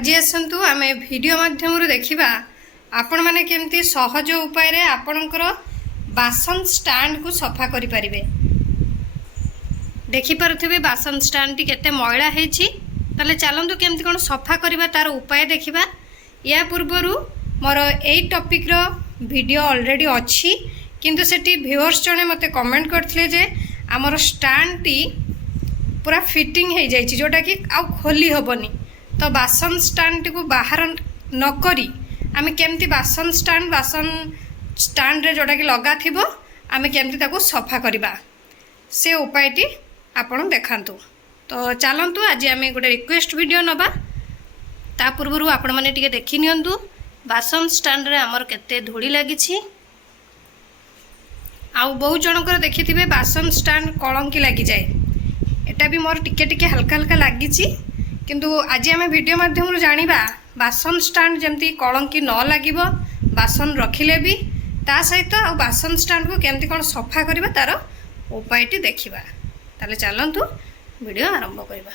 आज आसतु आम वीडियो माध्यम देखा आपण मैंने केमती सहज उपाय रे आपणकर बासन स्टैंड को सफा करि परिबे। देखि पारुथिबे बासन स्टैंड टी केते मैला हेछि। ताले चलंतु केमती कोन सफा करबा तार उपाय देखिबा। या पूर्वरु मोर एई टॉपिक रो वीडियो ऑलरेडी अछि, किंतु सेठी व्यूअर्स जने मते कमेंट करथिले जे हमर स्टैंड टी पूरा फिटिंग हो जाइछि, जोटा कि आ खोली होबनी। तो बासन स्टैंड को बाहर न करी आमे केमती बासन स्टैंड रे जोटा कि लगा थिबो आमे केमती ताको सफा करबा से उपायटी आपण देखांतु। तो चलंतु आज आमे गोटे रिक्वेस्ट वीडियो नबा। ता पूर्व आपण माने टिके देखि नियंतु बासन स्टैंड रे हमर केते धूली लागिछि। आउ बहुत जनकर देखिथिबे बासन स्टैंड कलंकी लागी जाए। एटा भी मोर टिके टिके हल्का हल्का लागिछि, किंतु आज आमे वीडियो माध्यम जानिबा बासन स्टैंड जमती कलंकी न लागिबो बासन रखिले भी ता सहित आ बासन स्टैंड को केमती कोन सफा करबा तार उपायटी देखिबा। ताले चलंतु वीडियो आरंभ करबा।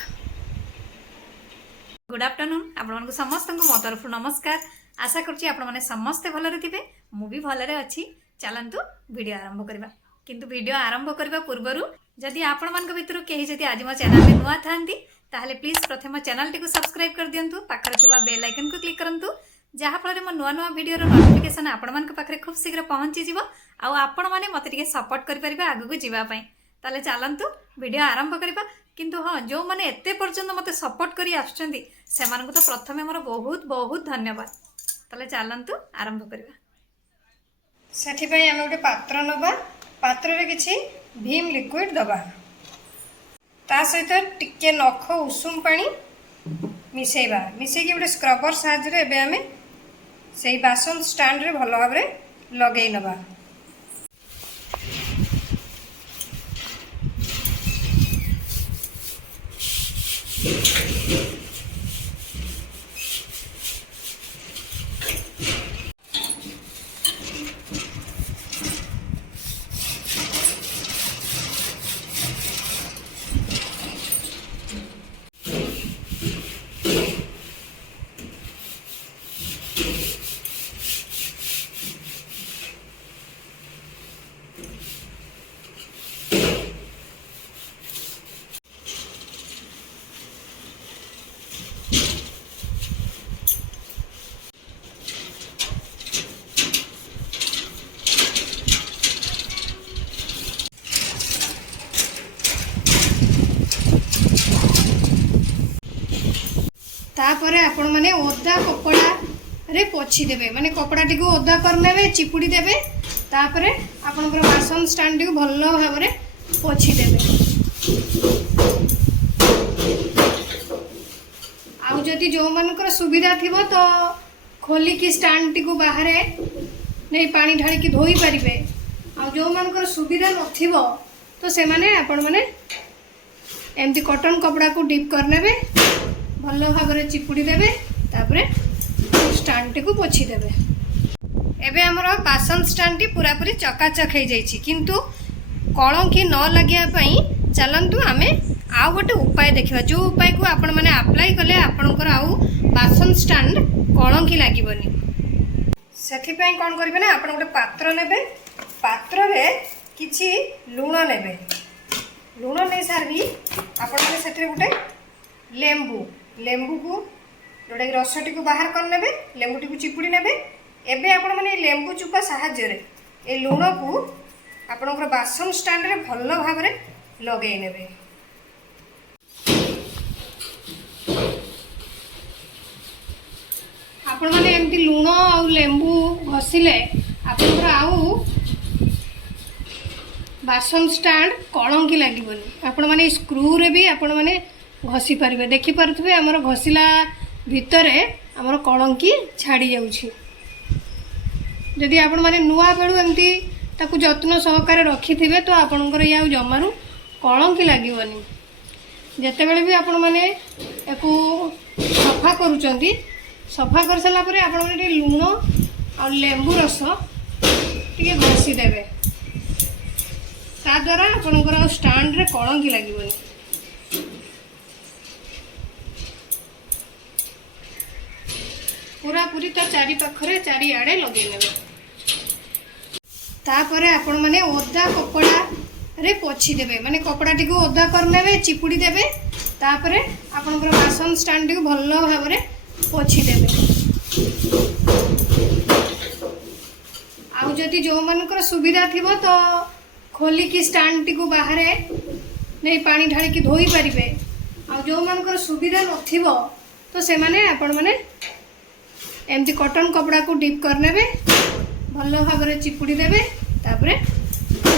गुड आफ्टरनून आपन समस्त मो तरफ नमस्कार। आशा करछि आपन माने समस्त भलरे थिबे, मु भी भलरे अछि। चलंतु वीडियो आरंभ करबा। किंतु वीडियो आरंभ करबा पूर्वरु जदि आपण मान भितर कहीं जदि आज मो चैनल में नुआ थांती ताहले प्लीज प्रथम चैनल टी को सब्सक्राइब कर दियंतु। पाखरे थिबा बेल आइकन को क्लिक करंतु, जहा फल मो नुआ नुआ वीडियो रो नोटिफिकेशन आपण मान पाखरे खूब शीघ्र पहुंची जिवो। आ आपण माने मते टिके सपोर्ट करि परिबा आगु को जीवा पई। ताले चलंतु वीडियो आरंभ करबा। किंतु हाँ, जो माने एते पर्यंत मते सपोर्ट करी आछंती सेमान को तो प्रथमे मोर बहुत बहुत धन्यवाद। ताले चलंतु आरंभ करबा। सेठी पई आमे गोटे पात्र नबा। पात्र रे किछि भीम लिक्विड दबा, ता सहित टिके नख उषुम पानी मिसेबा। मिसेकी गोटे स्क्रबर साहाय्य रे एबे आमे सेही बासन स्टैंड रे भलो भाबरे लगेई नबा। तापरे आपण माने ओदा कपड़ा रे पोछि देबे। माने कपड़ा टी को ओदा करनेबे, चिपुड़ी देबे। तापरे आपण को बासन स्टैंड टी को भलो भाबरे पोछि देबे। आउ जदि जो मानकर सुविधा थिबो तो खोली की स्टैंड टी को बाहर नहीं पानी ढाली की धोई परिबे। आउ जो मानकर सुविधा नथिबो तो से माने आपण माने एमती कॉटन कपड़ा को डिप करनेबे, भलो भाबरे चिपुड़ी देबे। तापरे स्टैंड टी को पोछि देबे। एबे हमर बासन स्टैंड टी पूरा पूरी चकाचक हो जाइछि, किंतु कलंकी न लागिया पई चलंतु आमे आ गोटे उपाय देखिबा। जो उपाय को आपण माने अप्लाई कले आपनकर आउ बासन स्टैंड कलंकी लागिबनी। सेथि पई कोन करबे ना, आपण गोटे पात्र नेबे। पात्र रे किछि लूण नेबे। लूण नै सारबी आपण माने सेथि गोटे लेंबू को जोटा रसटी को बाहर कर नेबे। लेंबूटी को चिपुड़ी नेबे। एबे आपण माने लेंबू चुपा साहाय्य रे ए लूण को आपणकर बासन स्टैंड रे भलो भाबरे लगेई नेबे। आपण माने एमती लूण आ लेंबू घसिले आपणकर आउ बासन स्टैंड कलंकी लागिबनी। आपण माने स्क्रू रे भी आपण माने घसी पारे। देखि पारुथबे हमर घसिला भितरे हमर कलंकी छाड़ी जाउछि। जदि आपण माने नुआ बेलू एमती ताकू जत्न सहकारे रखिथिबे तो आपणकर या जमारू कलंकी लागिबनी। जते बेले भी आपण माने एको सफा करूचंती, सफा कर सला परे आपण माने लूण आ लेंबू रस टिके घसी देबे। ता द्वारा आपणकर स्टैंड रे कलंकी लागिबनी। पूरा पूरी ता चारि पाखरे चारिआडे लगे नेबे। तापरे आपण माने ओदा कपड़ा रे पोछि देबे, माने कपड़ा टिकु ओदा कर नेबे, चिपुड़ी देबे। तापरे आपनकर बासन स्टैंड टिकु भल्लो भाबरे पोछि देबे। आउ जदि जो मानकर सुविधा थिबो तो खोली की स्टैंड टिकु बाहरे नहीं पानी ढाली की धोई पारिबे। आउ जो मानकर सुविधा नथिबो तो से माने आपण माने एमती कॉटन कपड़ा को डिप कर नेबे, भल्लो भाबरे चिपुड़ी देबे। तापरे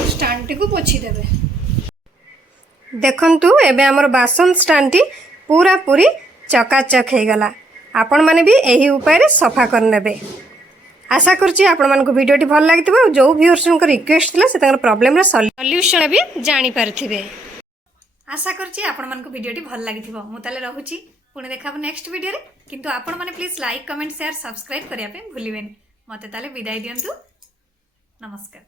स्टैंड टिकु पोछि देबे। देखंतु एबे हमर बासन स्टैंड टी पूरा पूरी चकाचक हे गला। आपण माने भी एही उपाय रे सफा कर नेबे। आशा करछि आपण मानको वीडियोटी भल लागितबो। जो व्यूअर्स को रिक्वेस्ट थिला से तांकर प्रॉब्लम रे सॉल्यूशन भी जानि पारथिबे। आशा करछि आपण मानको वीडियोटी भल लागिथिबो। मु ताले रहूछि पुणे देखाबो नेक्स्ट वीडियो रे। किंतु आपण माने please like comment share subscribe करिया पे भूलिबेनी। मते ताले विदाई दियंतु। नमस्कार।